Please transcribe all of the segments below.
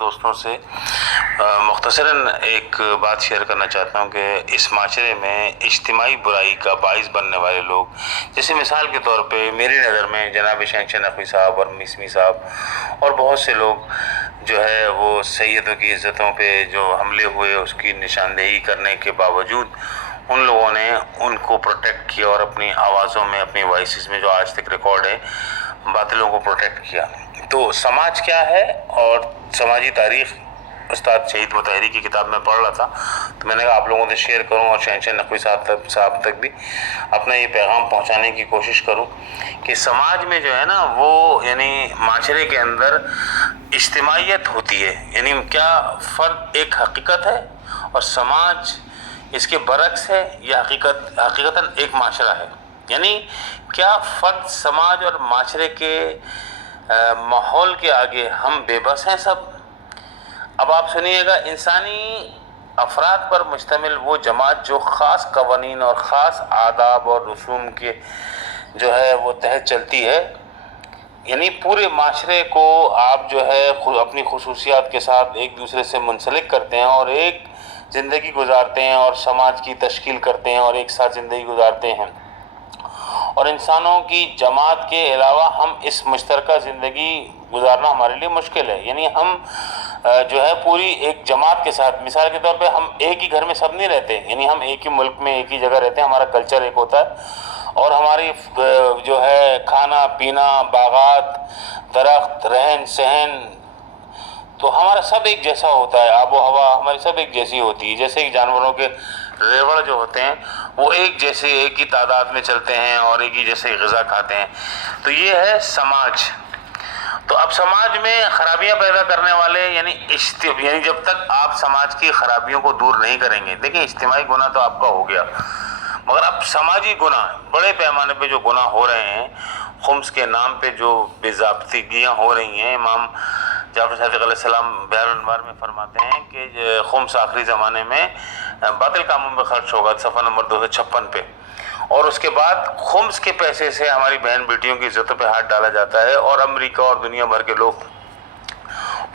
دوستوں سے مختصراً ایک بات شیئر کرنا چاہتا ہوں کہ اس معاشرے میں اجتماعی برائی کا باعث بننے والے لوگ، جیسے مثال کے طور پہ میری نظر میں جناب شہنشاہ نقوی صاحب اور میسمی صاحب اور بہت سے لوگ جو ہے وہ سیدوں کی عزتوں پہ جو حملے ہوئے اس کی نشاندہی کرنے کے باوجود ان لوگوں نے ان کو پروٹیکٹ کیا اور اپنی آوازوں میں، اپنی وائسز میں جو آج تک ریکارڈ ہے، باطلوں کو پروٹیکٹ کیا۔ تو سماج کیا ہے اور سماجی تاریخ استاد شہید مطہری کی کتاب میں پڑھ رہا تھا، تو میں نے کہا آپ لوگوں سے شیئر کروں اور شہنشاہ نقوی صاحب تک بھی اپنا یہ پیغام پہنچانے کی کوشش کروں کہ سماج میں جو ہے نا وہ یعنی معاشرے کے اندر اجتماعیت ہوتی ہے، یعنی کیا فرد ایک حقیقت ہے اور سماج اس کے برعکس ہے، یہ حقیقتاً ایک معاشرہ ہے۔ یعنی کیا فرد سماج اور معاشرے کے ماحول کے آگے ہم بے بس ہیں سب؟ اب آپ سنیے گا، انسانی افراد پر مشتمل وہ جماعت جو خاص قوانین اور خاص آداب اور رسوم کے جو ہے وہ تحت چلتی ہے، یعنی پورے معاشرے کو آپ جو ہے اپنی خصوصیات کے ساتھ ایک دوسرے سے منسلک کرتے ہیں اور ایک زندگی گزارتے ہیں اور سماج کی تشکیل کرتے ہیں اور ایک ساتھ زندگی گزارتے ہیں، اور انسانوں کی جماعت کے علاوہ ہم اس مشترکہ زندگی گزارنا ہمارے لیے مشکل ہے۔ یعنی ہم جو ہے پوری ایک جماعت کے ساتھ، مثال کے طور پہ ہم ایک ہی گھر میں سب نہیں رہتے، یعنی ہم ایک ہی ملک میں ایک ہی جگہ رہتے ہیں، ہمارا کلچر ایک ہوتا ہے اور ہماری جو ہے کھانا پینا، باغات، درخت، رہن سہن، تو ہمارا سب ایک جیسا ہوتا ہے، آب و ہوا ہماری سب ایک جیسی ہوتی ہے، جیسے کہ جانوروں کے ریوڑ جو ہوتے ہیں وہ ایک جیسے ایک ہی تعداد میں چلتے ہیں اور ایک ہی جیسے غذا کھاتے ہیں۔ تو یہ ہے سماج۔ تو اب سماج میں خرابیاں پیدا کرنے والے یعنی جب تک آپ سماج کی خرابیوں کو دور نہیں کریں گے، دیکھیں اجتماعی گناہ تو آپ کا ہو گیا، مگر اب سماجی گناہ بڑے پیمانے پہ جو گناہ ہو رہے ہیں، خمس کے نام پہ جو بے ضابطگیاں ہو رہی ہیں، امام جعفر صادق علیہ السلام بحر الانوار میں فرماتے ہیں کہ خمس آخری زمانے میں باطل کاموں میں خرچ ہوگا، صفحہ نمبر 256 پہ، اور اس کے بعد خمس کے پیسے سے ہماری بہن بیٹیوں کی عزتوں پہ ہاتھ ڈالا جاتا ہے اور امریکہ اور دنیا بھر کے لوگ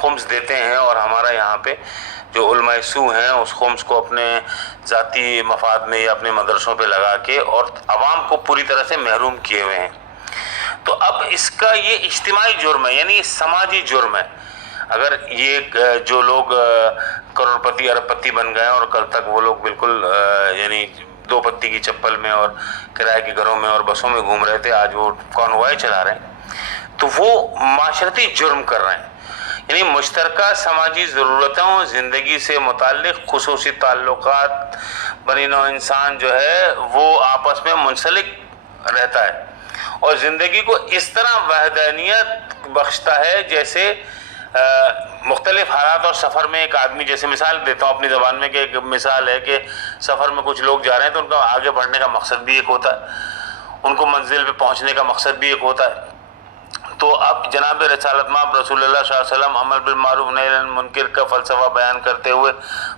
خمس دیتے ہیں، اور ہمارا یہاں پہ جو علماء سو ہیں اس خمس کو اپنے ذاتی مفاد میں یا اپنے مدرسوں پہ لگا کے اور عوام کو پوری طرح سے محروم کیے ہوئے ہیں۔ تو اب اس کا یہ اجتماعی جرم ہے، یعنی سماجی جرم ہے۔ اگر یہ جو لوگ کروڑ پتی ارب پتی بن گئے اور کل تک وہ لوگ بالکل یعنی 2 پتی کی چپل میں اور کرائے کے گھروں میں اور بسوں میں گھوم رہے تھے، آج وہ کانوائے چلا رہے ہیں، تو وہ معاشرتی جرم کر رہے ہیں۔ یعنی مشترکہ سماجی ضرورتوں، زندگی سے متعلق خصوصی تعلقات، بنی نوع انسان جو ہے وہ آپس میں منسلک رہتا ہے اور زندگی کو اس طرح وحدانیت بخشتا ہے جیسے مختلف حالات اور سفر میں ایک آدمی، جیسے مثال دیتا ہوں اپنی زبان میں کہ ایک مثال ہے کہ سفر میں کچھ لوگ جا رہے ہیں تو ان کا آگے بڑھنے کا مقصد بھی ایک ہوتا ہے، ان کو منزل پہ پہنچنے کا مقصد بھی ایک ہوتا ہے۔ تو اب جناب رسالت مآب رسول اللہ صلی اللہ علیہ وسلم امر بالمعروف نہی عن المنکر کا فلسفہ بیان کرتے ہوئے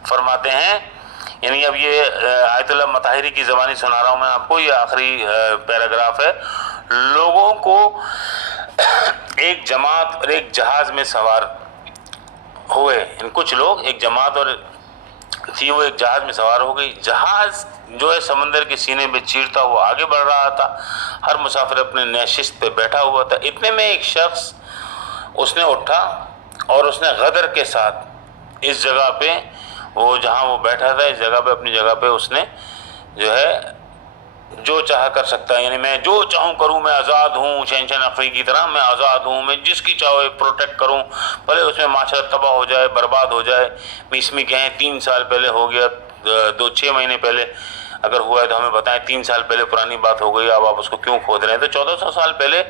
فرماتے ہیں، یعنی اب یہ آیت اللہ مطہری کی زبانی سنا رہا ہوں میں آپ کو، یہ آخری پیراگراف ہے، لوگوں کو ایک جماعت اور ایک جہاز میں سوار ہوئے، کچھ لوگ ایک جماعت اور تھی وہ ایک جہاز میں سوار ہو گئی، جہاز جو ہے سمندر کے سینے میں چیرتا ہوا آگے بڑھ رہا تھا، ہر مسافر اپنے نشست پہ بیٹھا ہوا تھا، اتنے میں ایک شخص اس نے اٹھا اور اس نے غدر کے ساتھ اس جگہ پہ وہ جہاں وہ بیٹھا تھا، اس جگہ پہ اپنی جگہ پہ اس نے جو ہے جو چاہا کر سکتا ہے، یعنی میں جو چاہوں کروں، میں آزاد ہوں، شہنشاہ نقوی کی طرح میں آزاد ہوں، میں جس کی چاہے پروٹیکٹ کروں، بھلے اس میں معاشرہ تباہ ہو جائے، برباد ہو جائے۔ میسمی کہیں 3 سال پہلے ہو گیا، 6 مہینے پہلے اگر ہوا ہے تو ہمیں بتائیں، 3 سال پہلے پرانی بات ہو گئی، اب آپ اس کو کیوں کھود رہے ہیں؟ تو 1400 سال پہلے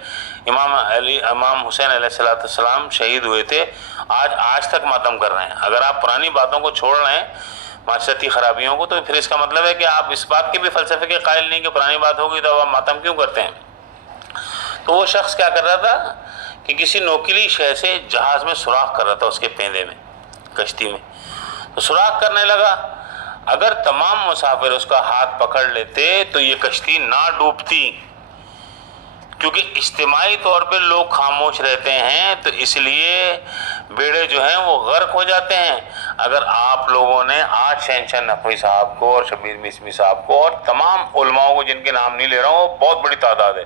امام حسین علیہ السلام شہید ہوئے تھے، آج تک ماتم کر رہے ہیں۔ اگر آپ پرانی باتوں کو چھوڑ رہے ہیں، معاشرتی خرابیوں کو، تو پھر اس کا مطلب ہے کہ آپ اس بات کے بھی فلسفے کے قائل نہیں کہ پرانی بات ہوگی تو اب آپ ماتم کیوں کرتے ہیں؟ تو وہ شخص کیا کر رہا تھا کہ کسی نوکیلی شے سے جہاز میں سوراخ کر رہا تھا، اس کے پیندے میں، کشتی میں، تو سوراخ کرنے لگا۔ اگر تمام مسافر اس کا ہاتھ پکڑ لیتے تو یہ کشتی نہ ڈوبتی، کیونکہ اجتماعی طور پہ لوگ خاموش رہتے ہیں، تو اس لیے بیڑے جو ہیں وہ غرق ہو جاتے ہیں اگر آپ لوگوں نے آج شہنشاہ نقوی صاحب کو اور شبیر میثمی صاحب کو اور تمام علماؤں کو، جن کے نام نہیں لے رہا ہوں، وہ بہت بڑی تعداد ہے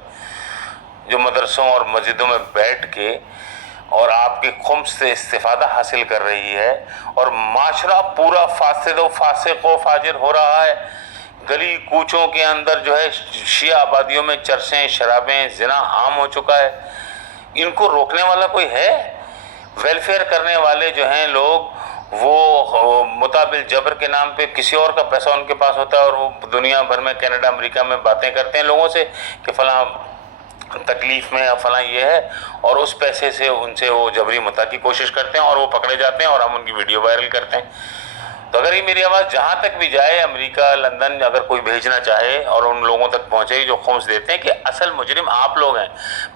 جو مدرسوں اور مسجدوں میں بیٹھ کے اور آپ کے خمس سے استفادہ حاصل کر رہی ہے، اور معاشرہ پورا فاسد و فاسق و فاجر ہو رہا ہے۔ گلی کوچوں کے اندر جو ہے شیعہ آبادیوں میں چرسیں، شرابیں، زنا عام ہو چکا ہے۔ ان کو روکنے والا کوئی ہے؟ ویلفیئر کرنے والے جو ہیں لوگ، وہ متابل جبر کے نام پہ کسی اور کا پیسہ ان کے پاس ہوتا ہے، اور وہ دنیا بھر میں کینیڈا امریکہ میں باتیں کرتے ہیں لوگوں سے کہ فلاں تکلیف میں یا فلاں یہ ہے، اور اس پیسے سے ان سے وہ جبری متاع کی کوشش کرتے ہیں اور وہ پکڑے جاتے ہیں اور ہم ان کی ویڈیو وائرل کرتے ہیں۔ تو اگر یہ میری آواز جہاں تک بھی جائے، امریکہ، لندن، اگر کوئی بھیجنا چاہے اور ان لوگوں تک پہنچے جو خمس دیتے ہیں کہ اصل مجرم آپ لوگ ہیں،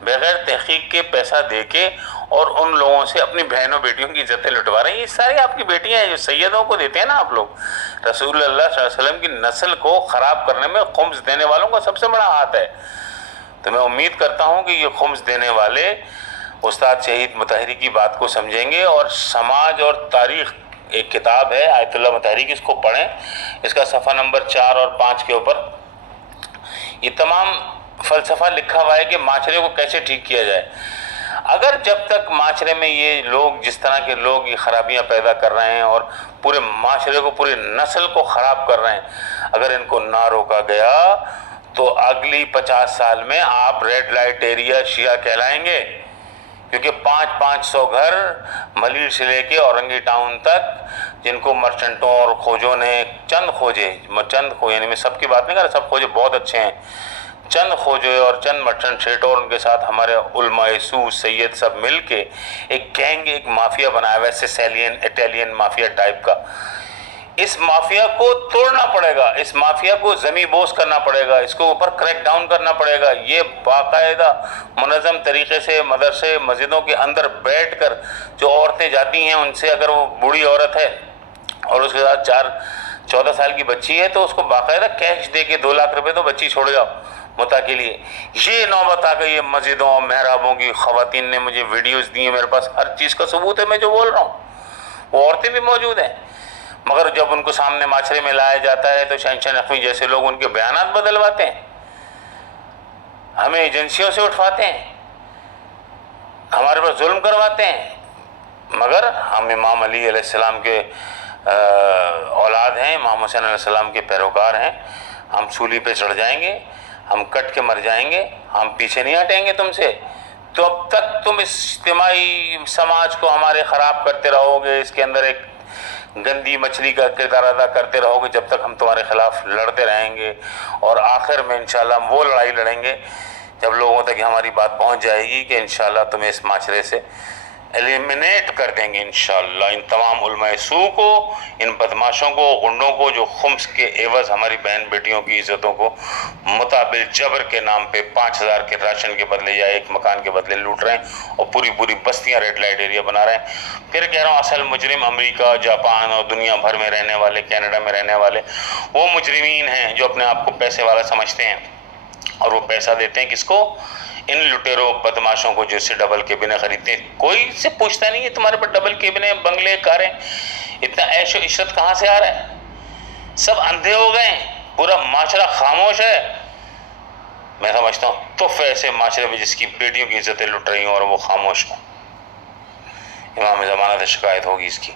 بغیر تحقیق کے پیسہ دے کے اور ان لوگوں سے اپنی بہنوں بیٹیوں کی عزتیں لٹوا رہے ہیں، یہ ساری آپ کی بیٹیاں ہیں جو سیدوں کو دیتے ہیں نا آپ لوگ۔ رسول اللہ صلی اللہ علیہ وسلم کی نسل کو خراب کرنے میں خمس دینے والوں کا سب سے بڑا ہاتھ ہے۔ تو میں امید کرتا ہوں کہ یہ خمس دینے والے استاد شہید مطہری کی بات کو سمجھیں گے، اور سماج اور تاریخ ایک کتاب ہے آیت اللہ مطہری کی، اس کو پڑھیں۔ اس کا صفحہ نمبر 4 اور 5 کے اوپر یہ تمام فلسفہ لکھا ہوا ہے کہ معاشرے کو کیسے ٹھیک کیا جائے۔ اگر جب تک معاشرے میں یہ لوگ، جس طرح کے لوگ یہ خرابیاں پیدا کر رہے ہیں اور پورے معاشرے کو، پوری نسل کو خراب کر رہے ہیں، اگر ان کو نہ روکا گیا تو اگلی 50 سال میں آپ ریڈ لائٹ ایریا شیعہ کہلائیں گے، کیونکہ 500 گھر ملیر سے لے کے اورنگی ٹاؤن تک، جن کو مرچنٹوں اور کھوجوں نے چند کھوجے یعنی میں سب کی بات نہیں کر رہا، سب کھوجے بہت اچھے ہیں، چند کھوجے اور چند مرچنٹ شیٹوں اور ان کے ساتھ ہمارے علماء سو سید سب مل کے ایک گینگ، ایک مافیا بنایا ہوا ہے، سیسیلین اٹیلین مافیا ٹائپ کا۔ اس مافیا کو توڑنا پڑے گا، اس مافیا کو زمیں بوس کرنا پڑے گا، اس کو اوپر کریک ڈاؤن کرنا پڑے گا۔ یہ باقاعدہ منظم طریقے سے مدرسے، مسجدوں کے اندر بیٹھ کر جو عورتیں جاتی ہیں، ان سے اگر وہ بوڑھی عورت ہے اور اس کے ساتھ 14 سال کی بچی ہے تو اس کو باقاعدہ کیش دے کے 2 لاکھ روپے تو بچی چھوڑ جاؤ متع کے لیے۔ یہ نوبت آ گئی ہے مسجدوں اور محرابوں کی۔ خواتین نے مجھے ویڈیوز دی ہیں، میرے پاس ہر چیز کا ثبوت ہے میں جو بول رہا ہوں، وہ عورتیں بھی موجود ہیں، مگر جب ان کو سامنے معاشرے میں لایا جاتا ہے تو شہنشاہ نقوی جیسے لوگ ان کے بیانات بدلواتے ہیں، ہمیں ایجنسیوں سے اٹھواتے ہیں، ہمارے پر ظلم کرواتے ہیں، مگر ہم امام علی علیہ السلام کے اولاد ہیں، امام حسین علیہ السلام کے پیروکار ہیں، ہم سولی پہ چڑھ جائیں گے، ہم کٹ کے مر جائیں گے، ہم پیچھے نہیں ہٹیں گے تم سے۔ تو اب تک تم اس اجتماعی سماج کو ہمارے خراب کرتے رہو گے، اس کے اندر ایک گندی مچھلی کا کردار ادا کرتے رہو گے، جب تک ہم تمہارے خلاف لڑتے رہیں گے، اور آخر میں انشاءاللہ ہم وہ لڑائی لڑیں گے جب لوگوں تک ہماری بات پہنچ جائے گی کہ انشاءاللہ تمہیں اس معاشرے سے ایلیمنیٹ کر دیں گے انشاءاللہ، ان تمام علماء سو کو، ان بدماشوں کو، غنڈوں کو جو خمس کے عوض ہماری بہن بیٹیوں کی عزتوں کو متابل جبر کے نام پہ 5000 کے راشن کے بدلے یا ایک مکان کے بدلے لوٹ رہے ہیں، اور پوری بستیاں ریڈ لائٹ ایریا بنا رہے ہیں۔ پھر کہہ رہا ہوں، اصل مجرم امریکہ، جاپان اور دنیا بھر میں رہنے والے، کینیڈا میں رہنے والے وہ مجرمین ہیں جو اپنے آپ کو پیسے والا سمجھتے ہیں، اور وہ پیسہ دیتے ہیں کس کو؟ ان لٹیروں بدماشوں کو، جو سے ڈبل کیبنیں خریدتے ہیں۔ کوئی سے پوچھتا نہیں ہے تمہارے پر ڈبل کیبنیں، بنگلے، کاریں، اتنا عیش و عشرت کہاں سے آ رہا ہے؟ سب اندھے ہو گئے ہیں، پورا معاشرہ خاموش ہے۔ میں سمجھتا ہوں تحفہ ایسے معاشرے میں جس کی بیٹیوں کی عزتیں لٹ رہی ہوں اور وہ خاموش ہوں، امام زمانہ سے شکایت ہوگی اس کی۔